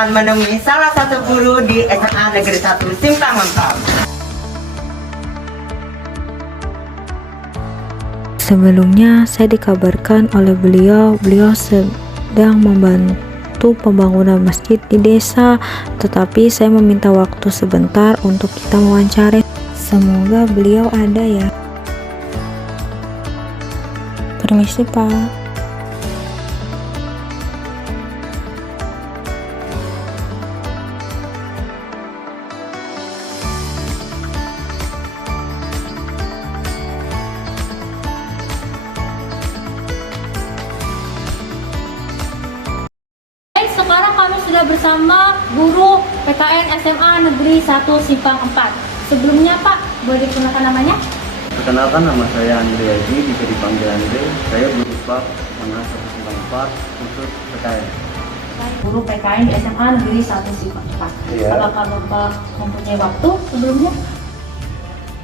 akan menemui salah satu guru di SMA Negeri 1 Simpang Lempang. Sebelumnya saya dikabarkan oleh beliau sedang membantu pembangunan masjid di desa, tetapi saya meminta waktu sebentar untuk kita mewawancari. Semoga beliau ada ya. Permisi Pak. Sekarang kami sudah bersama guru PKN SMA Negeri 1 Simpang 4. Sebelumnya Pak, boleh dikenalkan namanya? Perkenalkan, nama saya Andre Haji, bisa dipanggil Andre. Saya guru Pak SMA 1 Simpang 4 khusus PKN. Guru PKN di SMA Negeri 1 Simpang 4. Iya. Apakah Bapak mempunyai waktu sebelumnya?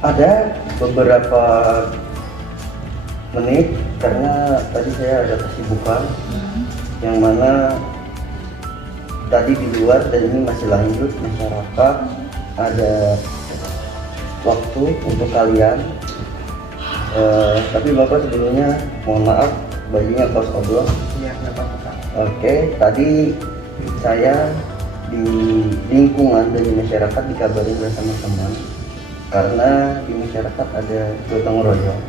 Ada beberapa menit karena tadi saya ada kesibukan yang mana tadi di luar dan ini masih lanjut masyarakat, ada waktu untuk kalian. Tapi Bapak sebelumnya mohon maaf, bajunya kaos oblong. Iya, nggak apa-apa. Oke, tadi saya di lingkungan dari masyarakat dikabarin bersama teman karena di masyarakat ada gotong royong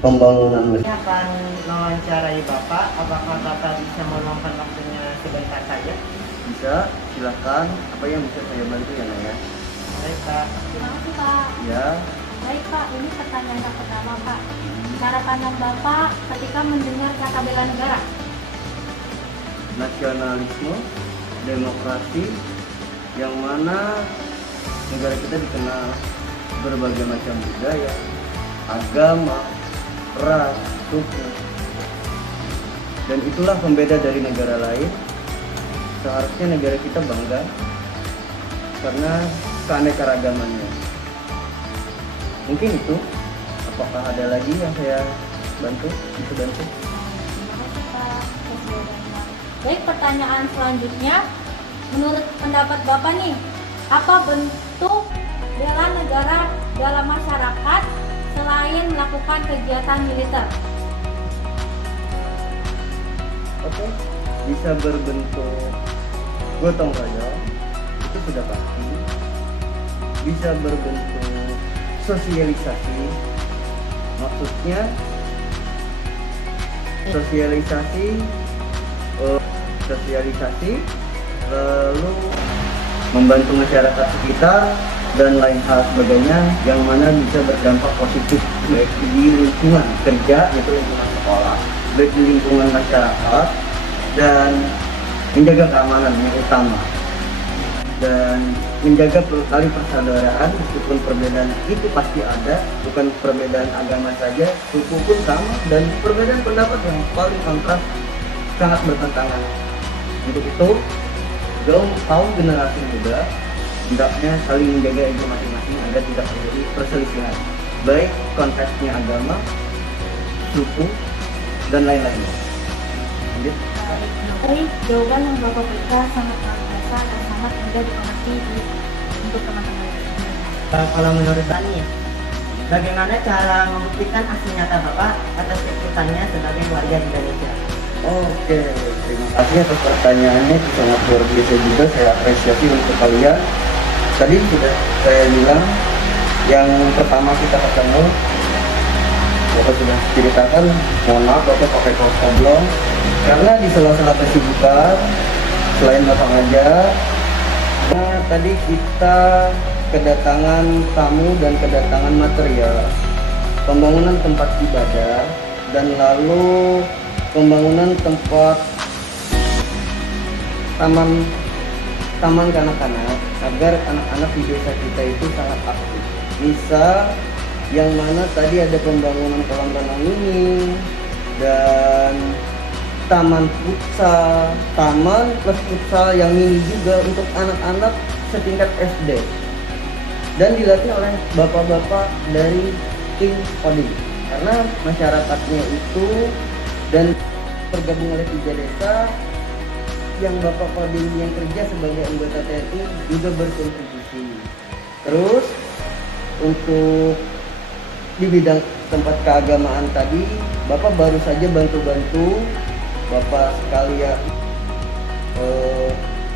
pembangunan masjid. Saya akan mewawancarai Bapak. Apakah Bapak bisa meluangkan waktunya sebentar saja? Bisa, silakan. Apa yang bisa saya bantu ya Naya? Baik Pak. Terima kasih Pak. Ya, Baik Pak, ini pertanyaan yang pertama Pak. Cara pandang Bapak ketika mendengar kata bela negara? nasionalisme, demokrasi, yang mana negara kita dikenal berbagai macam budaya, agama, ras, suku, dan itulah pembeda dari negara lain. Seharusnya negara kita bangga karena keanekaragamannya. Mungkin itu. Apakah ada lagi yang saya bantu? Bisa bantu? Terima kasih Pak atas jawabannya. Baik, pertanyaan selanjutnya, menurut pendapat Bapak nih, apa bentuk bela negara dalam masyarakat selain melakukan kegiatan militer? Oke, bisa berbentuk gotong royong, itu sudah pasti. Bisa berbentuk sosialisasi, maksudnya sosialisasi lalu membantu masyarakat sekitar dan lain hal sebagainya yang mana bisa berdampak positif baik di lingkungan kerja, yaitu lingkungan sekolah, baik di lingkungan masyarakat, dan menjaga keamanan yang utama dan menjaga tali persaudaraan. Meskipun perbedaan itu pasti ada, bukan perbedaan agama saja, suku pun sama, dan perbedaan pendapat yang paling kontras sangat bertentangan. Untuk itu, kaum generasi muda hendaknya saling menjaga ego masing-masing agar tidak terjadi perselisihan, baik konteksnya agama, suku, dan lain-lainnya. Lanjut. Baik, jawaban yang Bapak berikan sangat luar biasa dan sangat mudah dimengerti untuk teman-teman. Kalau menurut Tani, bagaimana cara membuktikan aksi nyata Bapak atas ikutannya sebagai warga Indonesia? Oke, terima kasih atas pertanyaannya, itu sangat luar biasa juga, saya apresiasi untuk kalian. Tadi sudah saya bilang, yang pertama kita ketemu, Bapak sudah ceritakan, mohon maaf Bapak pakai kaos oblong, karena di sela-sela kesibukan, selain Bapak ngajak, nah, tadi kita kedatangan tamu dan kedatangan material, pembangunan tempat ibadah, dan lalu pembangunan tempat taman kanak-kanak agar anak-anak di desa kita itu sangat aktif. Misal yang mana tadi ada pembangunan kolam renang mini dan taman futsal, taman plus futsal yang mini juga untuk anak-anak setingkat SD, dan dilatih oleh bapak-bapak dari tim Odin, karena masyarakatnya itu dan tergabung oleh 3 desa yang Bapak Kodim yang kerja sebagai anggota TNI juga berkontribusi. Terus untuk di bidang tempat keagamaan tadi, Bapak baru saja bantu-bantu Bapak sekalian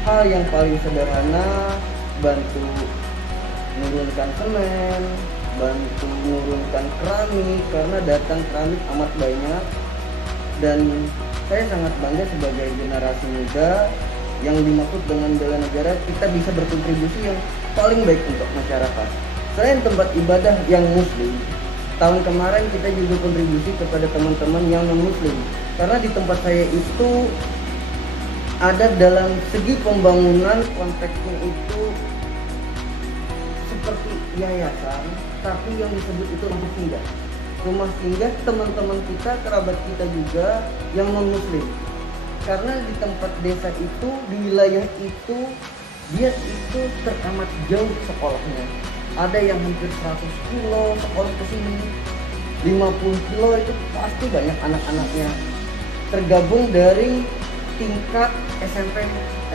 hal yang paling sederhana, bantu menurunkan semen, bantu menurunkan keramik karena datang keramik amat banyak. Dan saya sangat bangga sebagai generasi muda yang dimaksud dengan bela negara, kita bisa berkontribusi yang paling baik untuk masyarakat. Selain tempat ibadah yang muslim, tahun kemarin kita juga kontribusi kepada teman-teman yang non-muslim. Karena di tempat saya itu ada dalam segi pembangunan konteksnya itu seperti yayasan, tapi yang disebut itu rumah singgah. Rumah singgah teman-teman kita, kerabat kita juga yang non-muslim. Karena di tempat desa itu, di wilayah itu, dia itu teramat jauh sekolahnya. Ada yang hampir 100 kilo sekolah ke sini, 50 kilo, itu pasti banyak anak-anaknya. Tergabung dari tingkat SMP,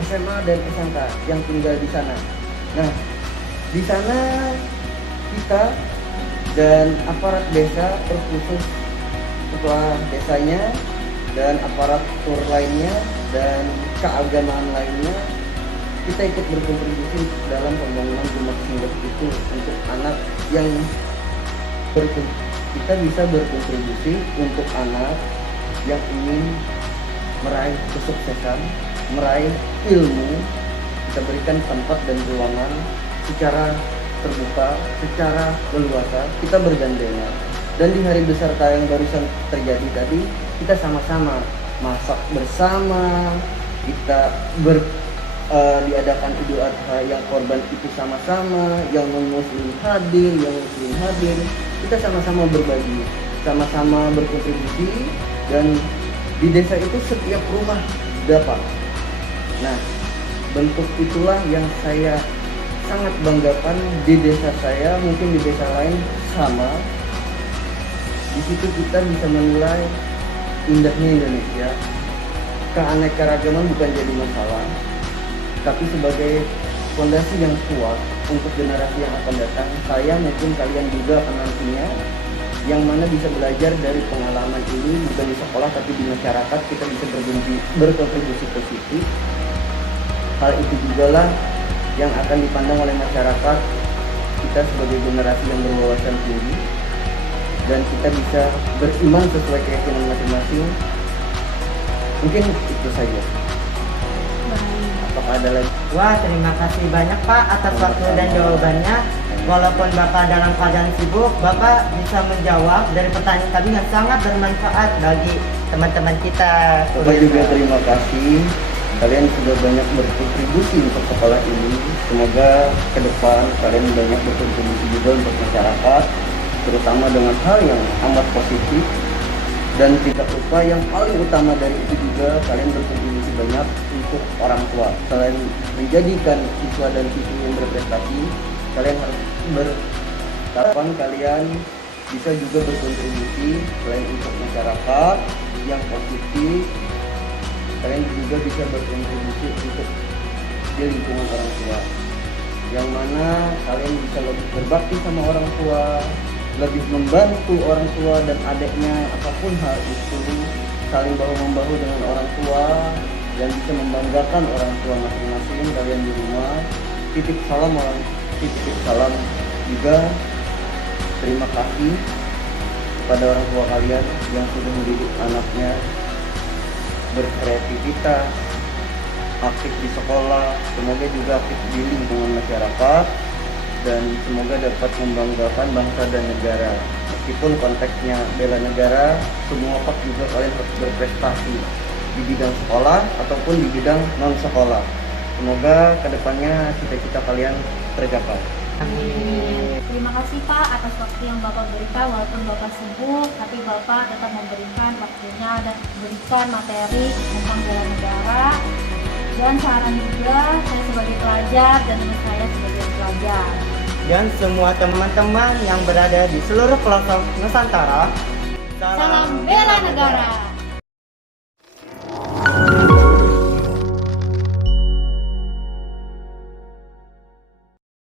SMA, dan SMK yang tinggal di sana. Nah, di sana kita dan aparat desa, terkhusus kepala desanya dan aparatur lainnya dan keagamaan lainnya, kita ikut berkontribusi dalam pembangunan rumah singgah itu untuk anak yang kita bisa berkontribusi untuk anak yang ingin meraih kesuksesan, meraih ilmu. Kita berikan tempat dan ruangan secara terbuka, secara leluasa, kita bergandengan. Dan di hari besar yang barusan terjadi tadi, kita sama-sama masak bersama, kita diadakan Idul Adha yang korban itu sama-sama, yang non-muslim hadir, yang muslim hadir, kita sama-sama berbagi, sama-sama berkontribusi. Dan di desa itu setiap rumah dapat. Nah, bentuk itulah yang saya sangat banggakan di desa saya, mungkin di desa lain sama. Di situ kita bisa menilai indahnya Indonesia. Keanekaragaman bukan jadi masalah, tapi sebagai fondasi yang kuat untuk generasi yang akan datang. Saya mungkin kalian juga akan nantinya yang mana bisa belajar dari pengalaman ini, bukan di sekolah tapi di masyarakat. Kita bisa berkontribusi positif. Hal itu juga lah yang akan dipandang oleh masyarakat kita sebagai generasi yang berwawasan tinggi, dan kita bisa beriman sesuai keyakinan masing-masing. Mungkin itu saja. Apakah ada lagi? Wah, terima kasih banyak Pak atas waktu dan jawabannya. Walaupun Bapak dalam keadaan sibuk, Bapak bisa menjawab dari pertanyaan kami yang sangat bermanfaat bagi teman-teman kita. Bapak juga terima kasih. Kalian sudah banyak berkontribusi untuk sekolah ini. Semoga ke depan kalian banyak berkontribusi juga untuk masyarakat, terutama dengan hal yang amat positif. Dan tidak lupa yang paling utama dari itu juga, kalian berkontribusi banyak untuk orang tua. Selain menjadikan siswa dan siswi yang berprestasi, kalian harus kapan kalian bisa juga berkontribusi selain untuk masyarakat yang positif. Kalian juga bisa berkontribusi untuk di lingkungan orang tua, yang mana kalian bisa lebih berbakti sama orang tua, lebih membantu orang tua dan adiknya, apapun hal itu, saling bahu-membahu dengan orang tua dan bisa membanggakan orang tua masing-masing. Kalian di rumah titip salam juga. Terima kasih kepada orang tua kalian yang sudah mendidik anaknya berkreativitas, aktif di sekolah, semoga juga aktif di lingkungan masyarakat, dan semoga dapat membanggakan bangsa dan negara. Meskipun konteksnya bela negara, semua pak juga kalian harus berprestasi di bidang sekolah ataupun di bidang non sekolah. Semoga kedepannya cita-cita kalian tercapai. Amin. Terima kasih Pak atas waktu yang Bapak berikan, walaupun Bapak sibuk, tapi Bapak tetap memberikan waktunya dan memberikan materi tentang bela negara. Dan saran juga saya sebagai pelajar dan teman saya sebagai pelajar. Dan semua teman-teman yang berada di seluruh pelosok Nusantara, Salam bela negara.